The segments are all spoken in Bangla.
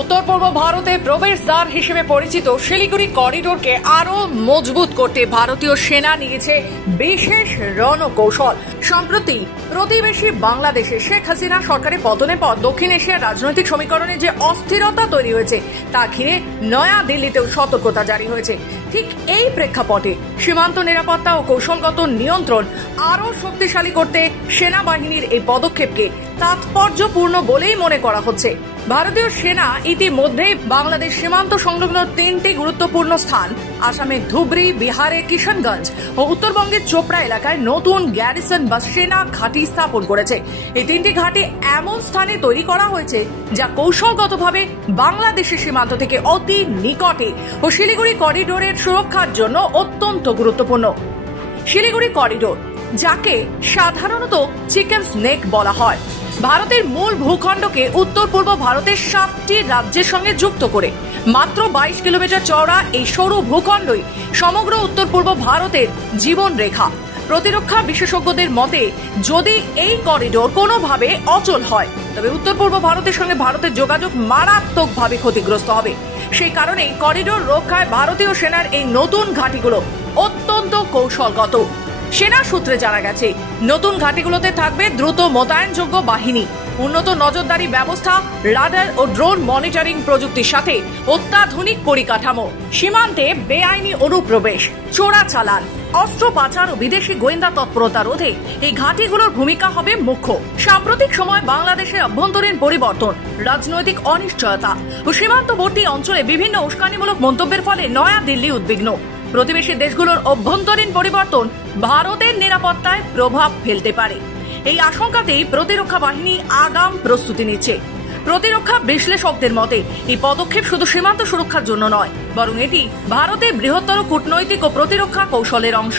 উত্তর পূর্ব ভারতে প্রবেশদ্বার হিসেবে পরিচিত শিলিগুড়ি করিডোরকে আরো মজবুত করতে ভারতীয় সেনা নিয়েছে বিশেষ রণকৌশল। সম্প্রতি প্রতিবেশী বাংলাদেশে শেখ হাসিনা সরকারের পতনের পর দক্ষিণ এশিয়ার রাজনৈতিক সমীকরণে যে অস্থিরতা তৈরি হয়েছে তা ঘিরে নয়া দিল্লিতেও সতর্কতা জারি হয়েছে। ঠিক এই প্রেক্ষাপটে সীমান্ত নিরাপত্তা ও কৌশলগত নিয়ন্ত্রণ আরো শক্তিশালী করতে সেনাবাহিনীর এই পদক্ষেপকে তাৎপর্যপূর্ণ বলেই মনে করা হচ্ছে। ভারতীয় সেনা ইতিমধ্যেই বাংলাদেশ সীমান্ত সংলগ্ন 3টি গুরুত্বপূর্ণ স্থান আসামের ধুবড়ী, বিহারে কিষানগঞ্জ ও উত্তরবঙ্গের চোপড়া এলাকায় নতুন গ্যারিসন বা সেনা ঘাঁটি স্থাপন করেছে। এই 3টি ঘাঁটি এমন স্থানে তৈরি করা হয়েছে যা কৌশলগতভাবে বাংলাদেশের সীমান্ত থেকে অতি নিকটে ও শিলিগুড়ি করিডোরের সুরক্ষার জন্য অত্যন্ত গুরুত্বপূর্ণ। শিলিগুড়ি করিডোর, যাকে সাধারণত চিকেন স্নেক বলা হয়, ভারতের মূল ভূখণ্ডকে উত্তর পূর্ব ভারতের 7টি রাজ্যের সঙ্গে যুক্ত করে মাত্র 22 কিলোমিটার চওড়া এই সরু ভূখণ্ডই সমগ্র উত্তর পূর্ব ভারতের জীবন রেখা। প্রতিরক্ষা বিশেষজ্ঞদের মতে যদি এই করিডোর কোনোভাবে অচল হয় তবে উত্তর পূর্ব ভারতের সঙ্গে ভারতের যোগাযোগ মারাত্মকভাবে ক্ষতিগ্রস্ত হবে। সেই কারণেই করিডোর রক্ষায় ভারতীয় সেনার এই নতুন ঘাঁটিগুলো অত্যন্ত কৌশলগত। সেনা সূত্রে জানা গেছে নতুন ঘাঁটিগুলোতে থাকবে দ্রুত মোতায়েনযোগ্য বাহিনী, উন্নত নজরদারি ব্যবস্থা, রাডার ও ড্রোন মনিটরিং প্রযুক্তির সাথে অত্যাধুনিক পরিকাঠামো। সীমান্তে বেআইনি অনুপ্রবেশ, চোরাচালান, অস্ত্র পাচার ও বিদেশি গোয়েন্দা তৎপরতা রোধে এই ঘাঁটিগুলোর ভূমিকা হবে মুখ্য। সাম্প্রতিক সময় বাংলাদেশের অভ্যন্তরীণ পরিবর্তন, রাজনৈতিক অনিশ্চয়তা ও সীমান্তবর্তী অঞ্চলে বিভিন্ন উস্কানিমূলক মন্তব্যের ফলে নয়া দিল্লি উদ্বিগ্ন। প্রতিবেশী দেশগুলোর অভ্যন্তরীণ পরিবর্তন ভারতের নিরাপত্তায় প্রভাব ফেলতে পারে। এই আশঙ্কাতেই প্রতিরক্ষা বাহিনী আগাম প্রস্তুতি নিচ্ছে। প্রতিরক্ষা বিশ্লেষকদের মতে এই পদক্ষেপ শুধু সীমান্ত সুরক্ষার জন্য নয়, বরং এটি ভারতের বৃহত্তর কূটনৈতিক ও প্রতিরক্ষা কৌশলের অংশ।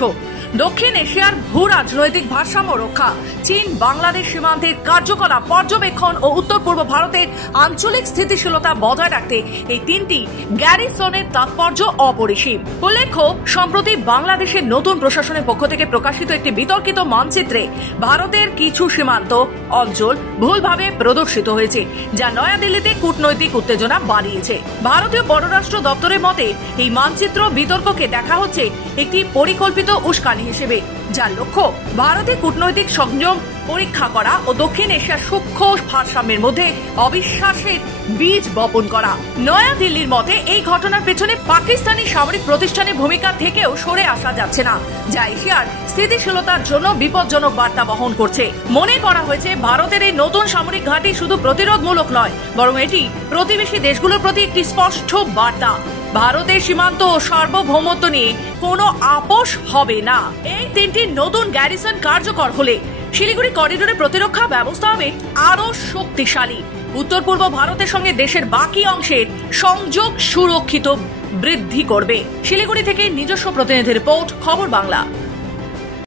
দক্ষিণ এশিয়ার ভূ রাজনৈতিক ভারসাম্য রক্ষা, চীন বাংলাদেশ সীমান্তের কার্যকলাপ পর্যবেক্ষণ ও উত্তর পূর্ব ভারতের আঞ্চলিক স্থিতিশীলতা বজায় রাখতে এই 3টি গ্যারিসনের তাৎপর্য অপরিসীম। উল্লেখ্য, সম্প্রতি বাংলাদেশের নতুন প্রশাসনের পক্ষ থেকে প্রকাশিত একটি বিতর্কিত মানচিত্রে ভারতের কিছু সীমান্ত অঞ্চল ভুলভাবে প্রদর্শিত হয়েছে, যা নয়াদিল্লিতে কূটনৈতিক উত্তেজনা বাড়িয়েছে। ভারতীয় পররাষ্ট্র দপ্তরের মতে এই মানচিত্র বিতর্ককে দেখা হচ্ছে একটি পরিকল্পিত উস্কানি হিসেবে, যার লক্ষ্য ভারতের কূটনৈতিক সংযম পরীক্ষা করা ও দক্ষিণ এশিয়ার সূক্ষ্ম ভারসাম্যের মধ্যে অবিশ্বাসের বীজ বপন করা। নয়াদিল্লির মতে এই ঘটনার পেছনে পাকিস্তানি সামরিক প্রতিষ্ঠানের ভূমিকা থেকেও সরে আসা যাচ্ছে না, যা এশিয়ার স্থিতিশীলতার জন্য বিপজ্জনক বার্তা বহন করছে। মনে করা হয়েছে ভারতের এই নতুন সামরিক ঘাঁটি শুধু প্রতিরোধমূলক নয়, বরং এটি প্রতিবেশী দেশগুলোর প্রতি একটি স্পষ্ট বার্তা। ভারতের সীমান্ত ও সার্বভৌমত্ব নিয়ে কোনো আপোষ হবে না। এই 3টি নতুন গ্যারিসন কার্যকর হলে শিলিগুড়ি করিডোরের প্রতিরক্ষা ব্যবস্থা হবে আরো শক্তিশালী। উত্তর পূর্ব ভারতের সঙ্গে দেশের বাকি অংশের সংযোগ সুরক্ষিত বৃদ্ধি করবে। শিলিগুড়ি থেকে নিজস্ব প্রতিনিধি রিপোর্ট, খবর বাংলা।